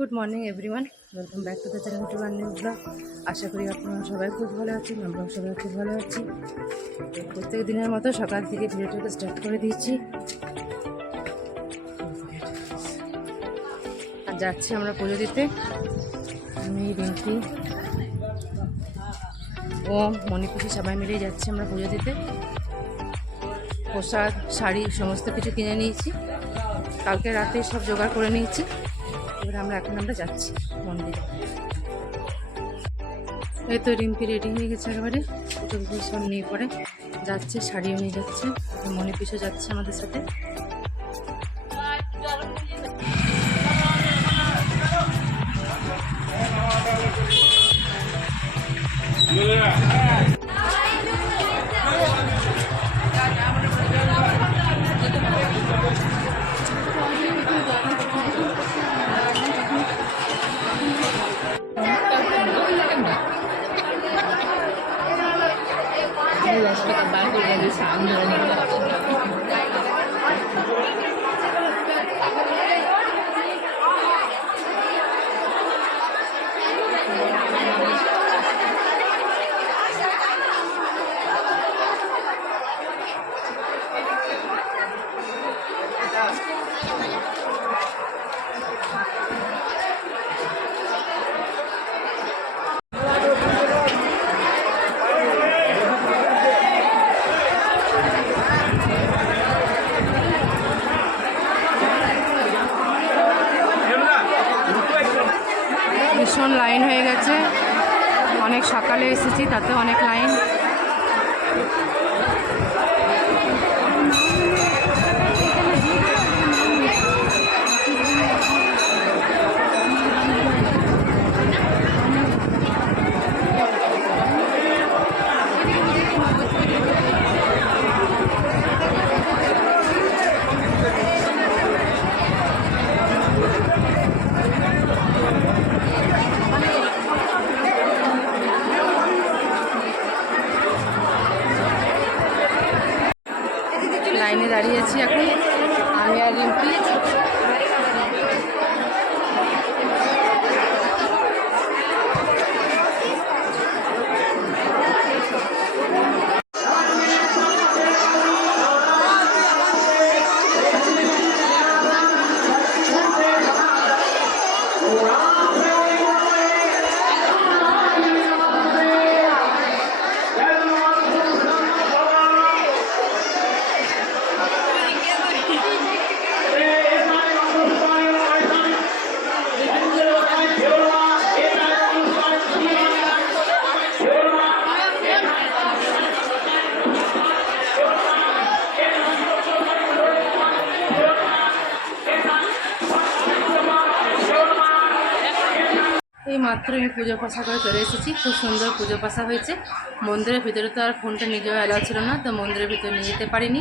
Good morning everyone, welcome back to the channel to one new blog. আশা করি আপনারা সবাই খুব ভালো আছেন, আমরাও সবাই খুব ভালো আছি। প্রত্যেক দিনের মতো সকাল থেকে ভিডিওটাকে স্টার্ট করে দিয়েছি। আর যাচ্ছি আমরা পুজো দিতে। আমি রিঙ্কি ও মণিপুষি সবাই মিলেই যাচ্ছি আমরা পুজো দিতে। পোশাক, শাড়ি সমস্ত কিছু কিনে নিয়েছি, কালকে রাতে সব জোগাড় করে নিয়েছি। এবার আমরা যাচ্ছি মন্দিরে। এই তো রিম্পি রেডি হয়ে গেছে একেবারে, পুজো সব নিয়ে পরে যাচ্ছে, শাড়িও নিয়ে যাচ্ছে। মণিপুষও যাচ্ছে আমাদের সাথে। ভীষণ লাইন হয়ে গেছে, অনেক সকালে এসেছি, তাতে অনেক লাইন। লাইনে দাঁড়িয়েছি এখন আমি আর রিম্পি। এই মাত্র আমি পুজো পাশা করে চলে এসেছি। খুব সুন্দর পুজো পাশা হয়েছে। মন্দিরের ভিতরে তো আর ফোনটা নিজেও অ্যালাউ ছিল না, তো মন্দিরের ভিতরে নিয়ে যেতে পারিনি।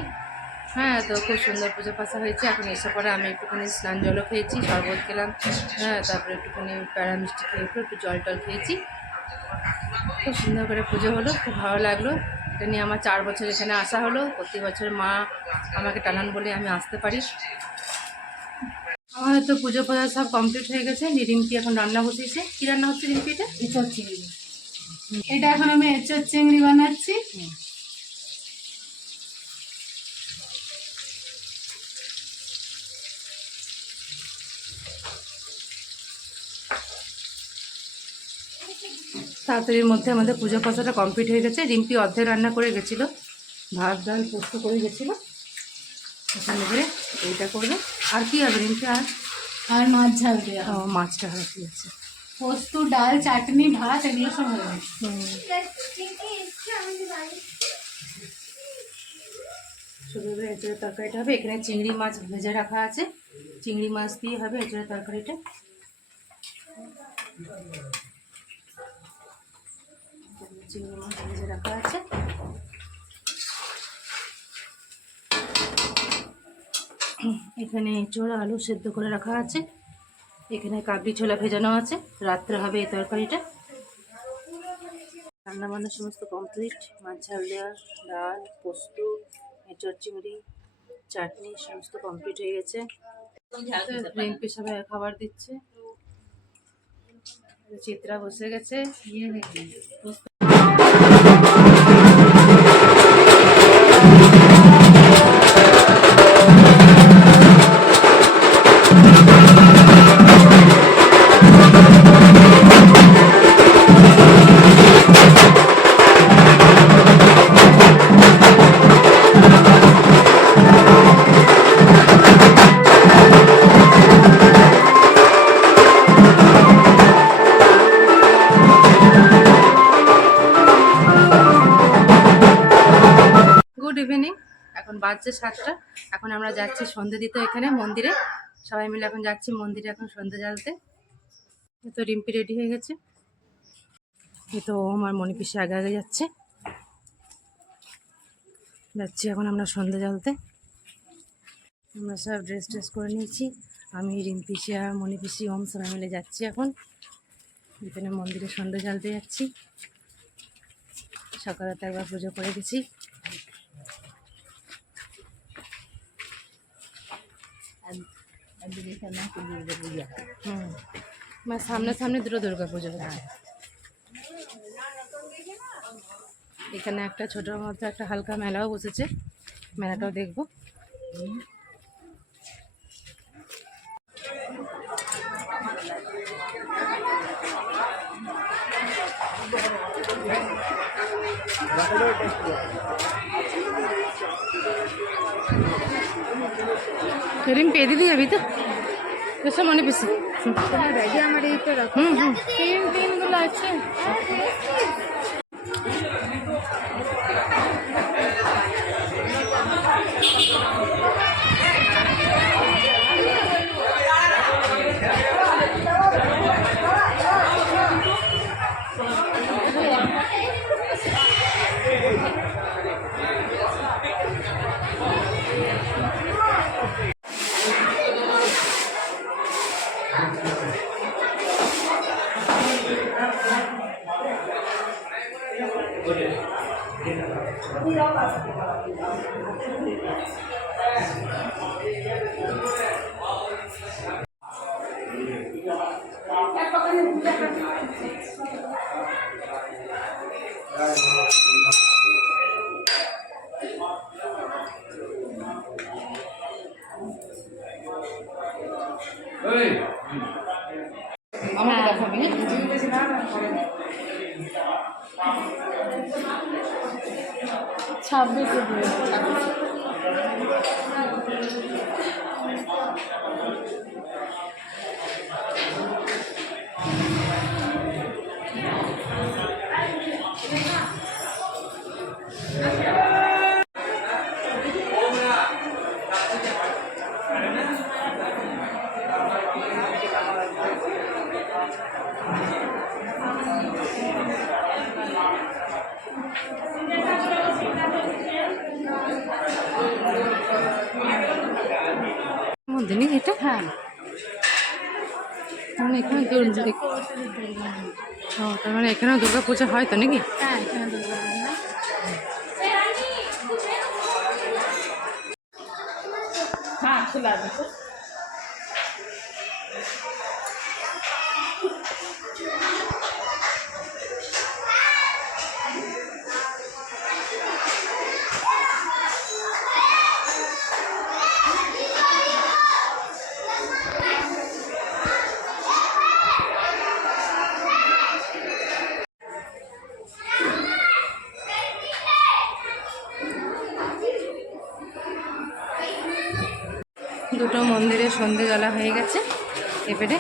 হ্যাঁ, তো খুব সুন্দর পুজো পাশা হয়েছে। এখন এসে পরে আমি একটুখানি স্নান জলও খেয়েছি, শরবত খেলাম। হ্যাঁ, তারপরে একটুখানি প্যারা মিষ্টি খেয়ে একটু জল টল খেয়েছি। খুব সুন্দর করে পুজো হলো, খুব ভালো লাগলো। এটা নিয়ে আমার 4 বছর এখানে আসা হলো। প্রতি বছর মা আমাকে টানান বলে আমি আসতে পারি। আমাদের তো পুজো পূজা সব কমপ্লিট হয়ে গেছে। রিম্পি এখন রান্না বসিয়েছে। কি রান্না হচ্ছে রিম্পি? এটা এঁচড় চিংড়ি। এটা এখন আমি এঁচড় চিংড়ি বানাচ্ছি। তাড়াতাড়ির মধ্যে আমাদের পুজো পাশাটা কমপ্লিট হয়ে গেছে। রিম্পি অর্ধেক রান্না করে গেছিলো, ভাত ডাল পোস্ত করে গেছিলো। ওখানে ধরে এইটা করবে। আর কি হবে রিম্পি? আর মাছ ঝাল দেওয়া। ও, মাছটা হবে, ঠিক আছে। পোস্ত, ডাল, চাটনি, ভাত এগুলো সব হয়ে গেছে। শুধু এঁচড়ের তরকারিটা হবে। এখানে চিংড়ি মাছ ভেজে রাখা আছে, চিংড়ি মাছ দিয়ে হবে এঁচড়ের তরকারিটা। চিংড়ি মাছ ভেজে রাখা আছে। এখানে এঁচড় আলু সেদ্ধ করে রাখা আছে। এখানে কাবলি ছোলা ভেজানো আছে, রাত্রে হবে এই তরকারিটা। রান্নাবান্না সমস্ত কমপ্লিট। মাছ ঝাল দেওয়া, ডাল, পোস্ত, এঁচড় চিংড়ি, চাটনি সমস্ত কমপ্লিট হয়ে গেছে। রিম্পি সবাই খাবার দিচ্ছে। চিত্রা বসে গেছে। গুড ইভিনিং, এখন বাজছে 7টা। এখন আমরা যাচ্ছি সন্ধে দিতে এখানে মন্দিরে, সবাই মিলে এখন যাচ্ছি মন্দিরে এখন সন্ধে জ্বালতে। এই তো রিম্পি রেডি হয়ে গেছে, এই তো আমার মনি পিসে আগে আগে যাচ্ছে। যাচ্ছি এখন আমরা সন্ধে জ্বালতে। আমরা সব ড্রেস করে নিয়েছি, আমি রিম্পি আর মনি পিসি ওম সবাই মিলে যাচ্ছি এখন এখানে মন্দিরে সন্ধে জ্বালতে যাচ্ছি। সকালে তো একবার পুজো করে গেছি। সামনে সামনে দুটো দুর্গা পুজো হচ্ছে। এখানে একটা ছোটোর মধ্যে একটা হালকা মেলাও বসেছে, মেলাটাও দেখবো। রিম্পি দিদি যাবি তো? এসব মনে পিসি আমার এই তো তিনগুলো আছে। আমাকে দেখাবি ছাব্বিশে মধ্যে নেই এটা। হ্যাঁ, মানে এখানে তার মানে এখানেও দুর্গা পূজা হয় তো নাকি? হ্যাঁ, এখানে দুর্গা পূজা। হ্যাঁ, খোলা আছে। দুটো মন্দিরে সন্ধে জ্বালা হয়ে গেছে, এবারে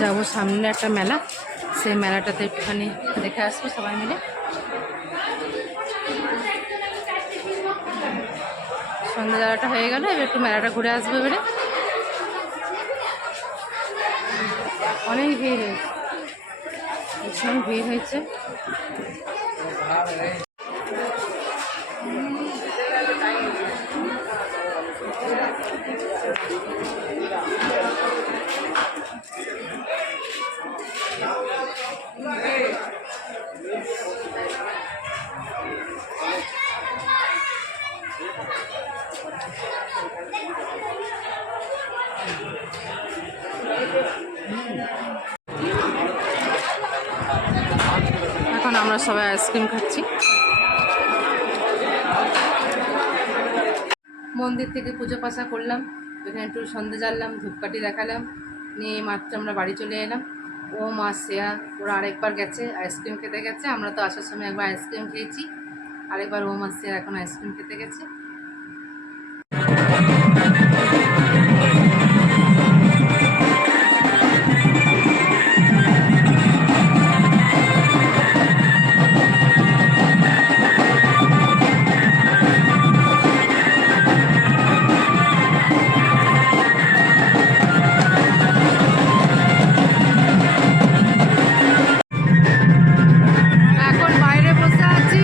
যাবো সামনে একটা মেলা, সেই মেলাটাতে একটুখানি দেখে আসবো সবাই মিলে। সন্ধে জ্বালাটা হয়ে গেল, এবার একটু মেলাটা ঘুরে আসবো। এবারে অনেক ভিড় হয়েছে, ভীষণ ভিড় হয়েছে। আমরা সবাই আইসক্রিম খাচ্ছি। মন্দির থেকে পুজো পাশা করলাম, এখানে একটু সন্ধে জ্বাললাম, ধূপকাঠি দেখালাম, নিয়ে মাত্র আমরা বাড়ি চলে এলাম। ও মা শ্রেয়া ওরা আরেকবার গেছে আইসক্রিম খেতে গেছে, আমরা তো আসার সময় একবার আইসক্রিম খেয়েছি, আরেকবার ও মা শ্রেয়া এখন আইসক্রিম খেতে গেছে। এখন বাইরে বসে আছি,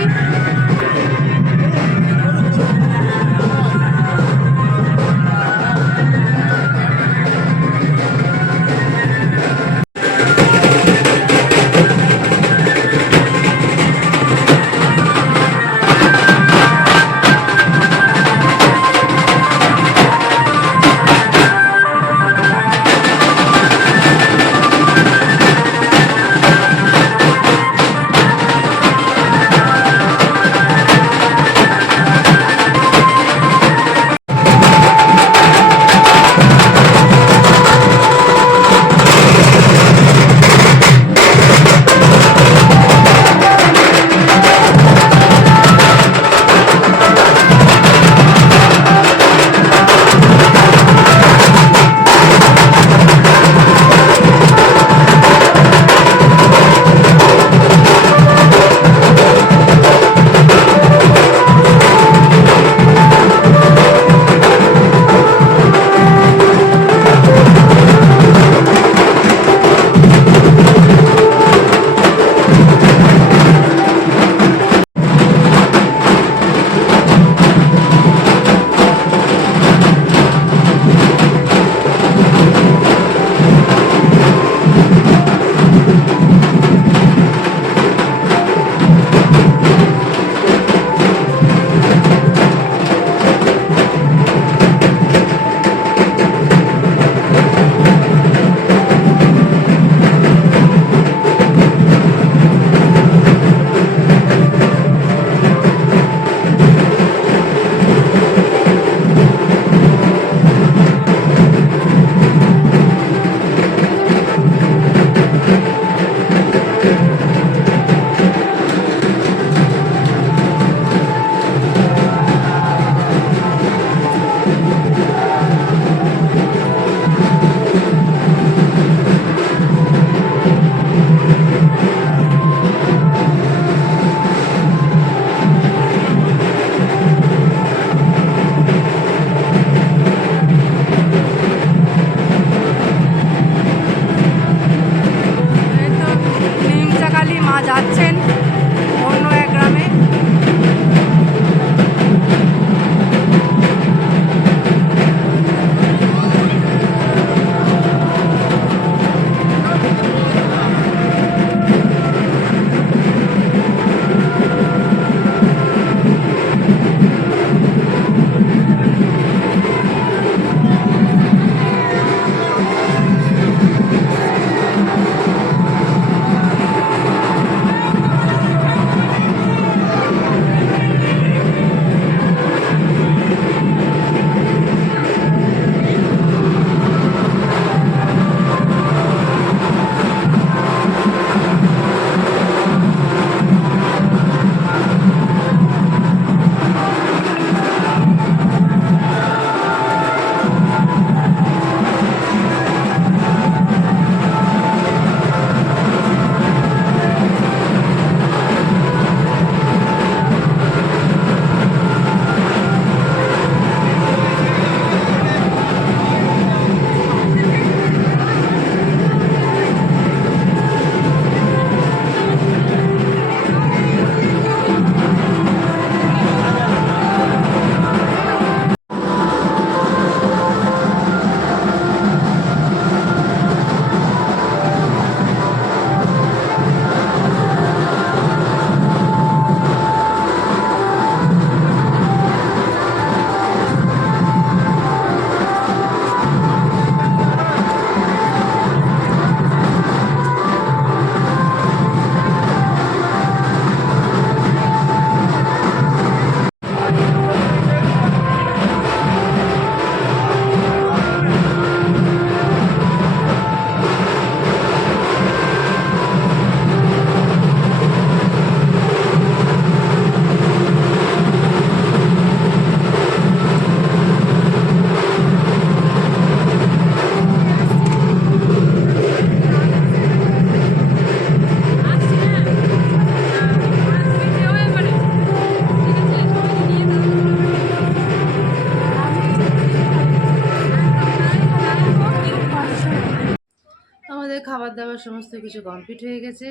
দাওয়া সমস্ত কিছু কমপ্লিট হয়ে গেছে।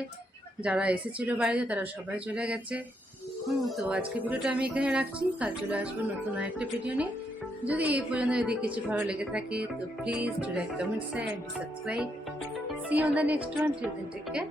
যারা এসেছিলো বাড়িতে তারা সবাই চলে গেছে। তো আজকে ভিডিওটা আমি এখানে রাখছি, কাল চলে আসবো নতুন আরেকটা ভিডিও নিয়ে। যদি এই পর্যন্ত যদি কিছু ভালো লেগে থাকে তো please do like, comment, share and subscribe. See on the next one, till then take care.